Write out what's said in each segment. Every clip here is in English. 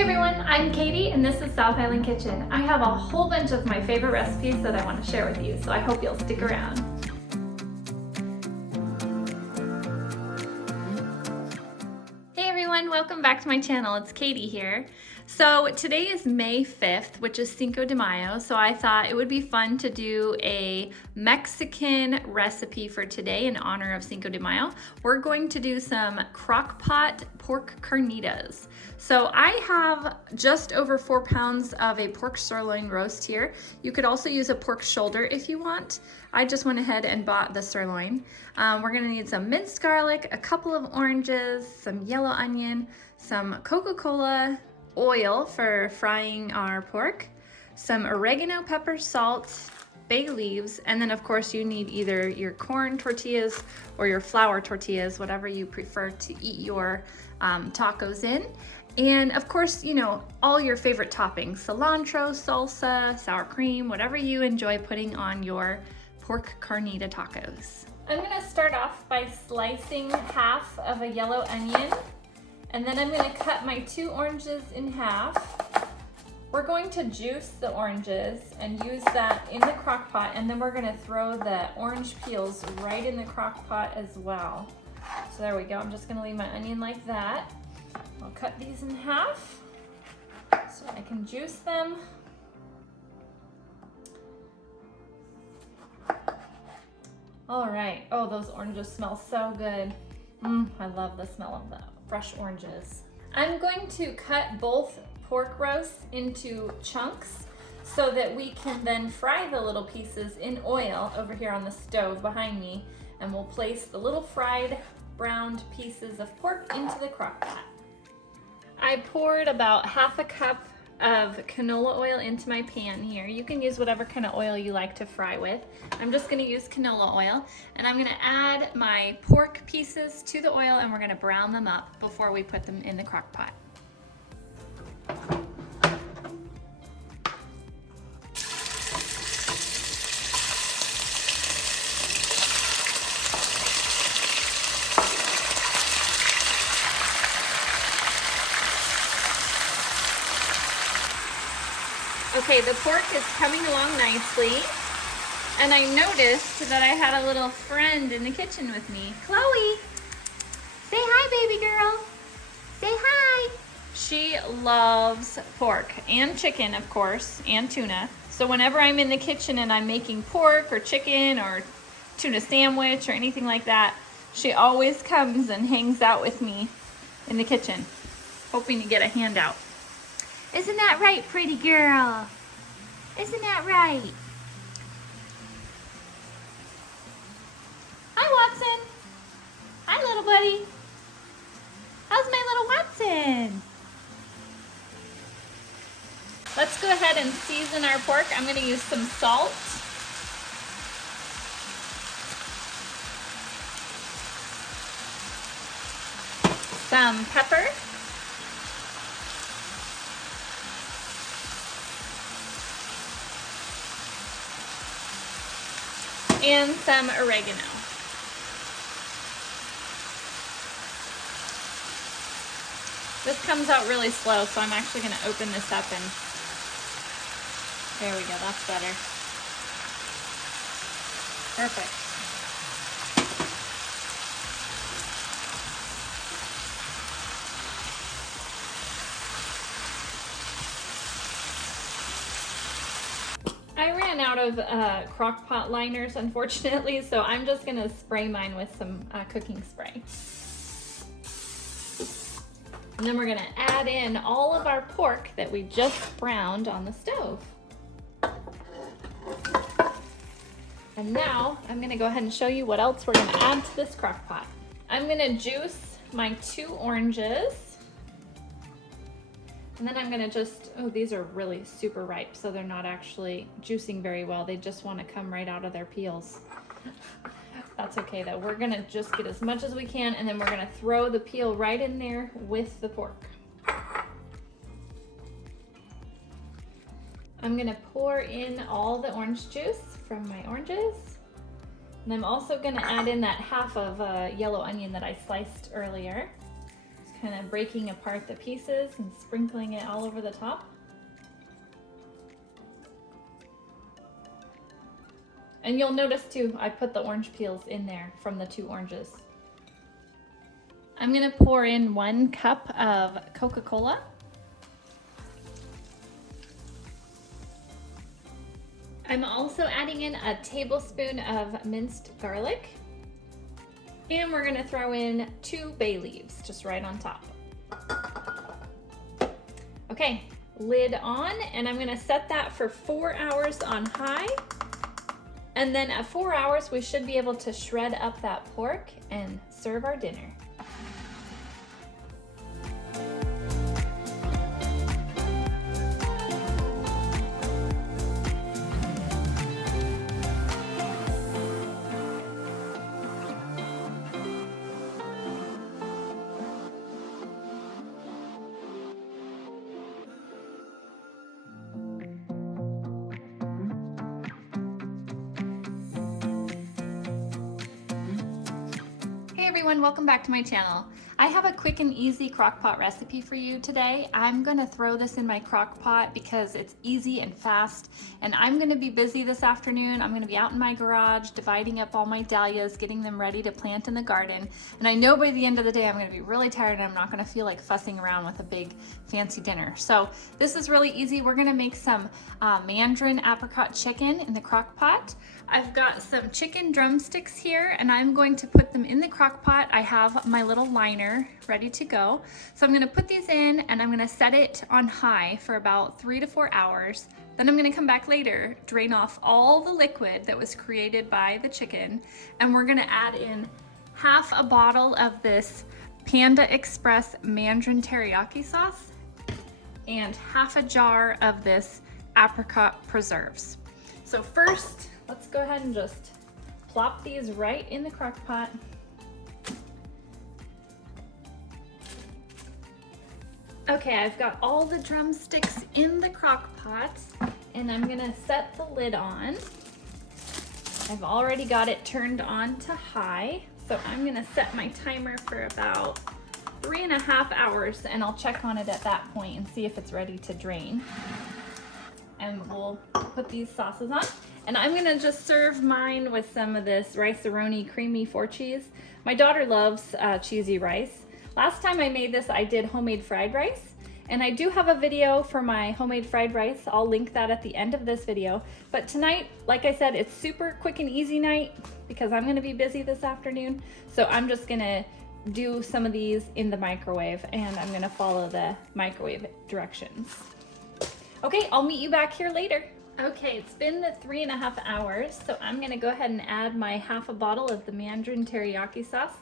Hey everyone, I'm Katie and this is South Island Kitchen. I have a whole bunch of my favorite recipes that I want to share with you, so I hope you'll stick around. Hey everyone, welcome back to my channel. It's Katie here. So today is May 5th, which is Cinco de Mayo, so I thought it would be fun to do a Mexican recipe for today in honor of Cinco de Mayo. We're going to do some crock pot pork carnitas. So I have just over 4 pounds of a pork sirloin roast here. You could also use a pork shoulder if you want. I just went ahead and bought the sirloin. We're gonna need some minced garlic, a couple of oranges, some yellow onion, some Coca-Cola, oil for frying our pork, some oregano, pepper, salt, bay leaves, and then of course you need either your corn tortillas or your flour tortillas, whatever you prefer to eat your tacos in. And of course, you know, all your favorite toppings, cilantro, salsa, sour cream, whatever you enjoy putting on your pork carnita tacos. I'm gonna start off by slicing half of a yellow onion, and then I'm gonna cut my 2 oranges in half. We're going to juice the oranges and use that in the crock pot, and then we're gonna throw the orange peels right in the crock pot as well. So there we go, I'm just gonna leave my onion like that. I'll cut these in half so I can juice them. All right, oh, those oranges smell so good. I love the smell of the fresh oranges. I'm going to cut both pork roasts into chunks so that we can then fry the little pieces in oil over here on the stove behind me, and we'll place the little fried browned pieces of pork into the crock pot. I poured about half a cup of canola oil into my pan here. You can use whatever kind of oil you like to fry with. I'm just gonna use canola oil, and I'm gonna add my pork pieces to the oil, and we're gonna brown them up before we put them in the crock pot. Okay, the pork is coming along nicely, and I noticed that I had a little friend in the kitchen with me. Chloe, say hi, baby girl. Say hi. She loves pork and chicken, of course, and tuna. So whenever I'm in the kitchen and I'm making pork or chicken or tuna sandwich or anything like that, she always comes and hangs out with me in the kitchen, hoping to get a handout. Isn't that right, pretty girl? Isn't that right? Hi, Watson. Hi, little buddy. How's my little Watson? Let's go ahead and season our pork. I'm going to use some salt. Some pepper. And some oregano. This comes out really slow, so I'm actually going to open this up and there we go, that's better. Perfect. I ran out of crock pot liners, unfortunately, so I'm just gonna spray mine with some cooking spray. And then we're gonna add in all of our pork that we just browned on the stove. And now I'm gonna go ahead and show you what else we're gonna add to this crock pot. I'm gonna juice my 2 oranges. And then I'm gonna just, oh, these are really super ripe, so they're not actually juicing very well. They just wanna come right out of their peels. That's okay though. We're gonna just get as much as we can, and then we're gonna throw the peel right in there with the pork. I'm gonna pour in all the orange juice from my oranges. And I'm also gonna add in that half of yellow onion that I sliced earlier. Just kind of breaking apart the pieces and sprinkling it all over the top. And you'll notice too, I put the orange peels in there from the 2 oranges. I'm gonna pour in 1 cup of Coca-Cola. I'm also adding in a tablespoon of minced garlic. And we're gonna throw in 2 bay leaves, just right on top. Okay, lid on, and I'm gonna set that for 4 hours on high. And then at 4 hours, we should be able to shred up that pork and serve our dinner. Everyone, welcome back to my channel. I have a quick and easy crock pot recipe for you today. I'm gonna throw this in my crock pot because it's easy and fast, and I'm gonna be busy this afternoon. I'm gonna be out in my garage dividing up all my dahlias, getting them ready to plant in the garden, and I know by the end of the day I'm gonna be really tired and I'm not gonna feel like fussing around with a big fancy dinner. So this is really easy. We're gonna make some Mandarin apricot chicken in the crock pot. I've got some chicken drumsticks here, and I'm going to put them in the crock pot. I have my little liner ready to go. So I'm gonna put these in, and I'm gonna set it on high for about 3 to 4 hours. Then I'm gonna come back later, drain off all the liquid that was created by the chicken, and we're gonna add in half a bottle of this Panda Express Mandarin Teriyaki sauce and half a jar of this apricot preserves. So first, let's go ahead and just plop these right in the crock pot. Okay, I've got all the drumsticks in the crock pot, and I'm gonna set the lid on. I've already got it turned on to high, so I'm gonna set my timer for about 3.5 hours, and I'll check on it at that point and see if it's ready to drain. And we'll put these sauces on. And I'm gonna just serve mine with some of this Rica-a-Roni creamy 4 cheese. My daughter loves cheesy rice. Last time I made this, I did homemade fried rice. And I do have a video for my homemade fried rice. I'll link that at the end of this video. But tonight, like I said, it's super quick and easy night because I'm gonna be busy this afternoon. So I'm just gonna do some of these in the microwave, and I'm gonna follow the microwave directions. Okay, I'll meet you back here later. Okay, it's been 3.5 hours, so I'm gonna go ahead and add my half a bottle of the Mandarin Teriyaki sauce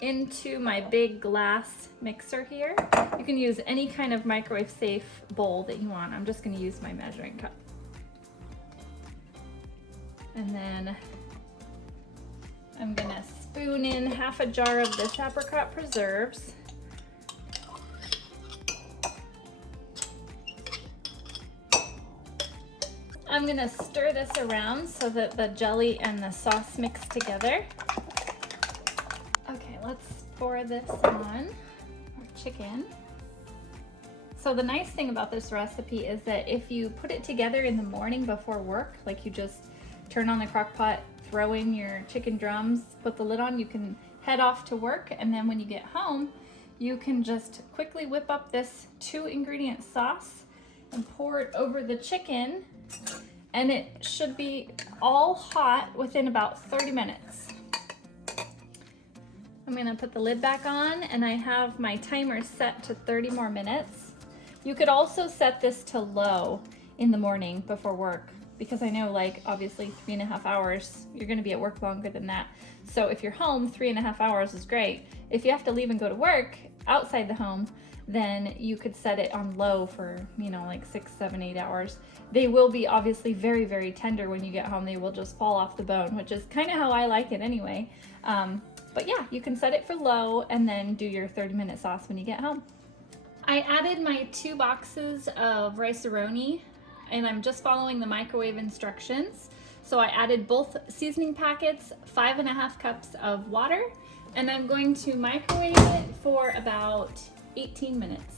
into my big glass mixer here. You can use any kind of microwave safe bowl that you want. I'm just gonna use my measuring cup. And then I'm gonna spoon in half a jar of this apricot preserves. I'm gonna stir this around so that the jelly and the sauce mix together. Okay, let's pour this on our chicken. So the nice thing about this recipe is that if you put it together in the morning before work, like you just turn on the crock pot, throw in your chicken drums, put the lid on, you can head off to work, and then when you get home, you can just quickly whip up this 2-ingredient sauce and pour it over the chicken, and it should be all hot within about 30 minutes. I'm gonna put the lid back on, and I have my timer set to 30 more minutes. You could also set this to low in the morning before work, because I know, like, obviously 3.5 hours, you're gonna be at work longer than that. So if you're home, 3.5 hours is great. If you have to leave and go to work outside the home, then you could set it on low for, you know, like 6, 7, 8 hours. They will be obviously very, very tender when you get home. They will just fall off the bone, which is kind of how I like it anyway. But yeah, you can set it for low and then do your 30-minute sauce when you get home. I added my 2 boxes of Rica-a-Roni, and I'm just following the microwave instructions. So I added both seasoning packets, 5.5 cups of water, and I'm going to microwave it for about 18 minutes.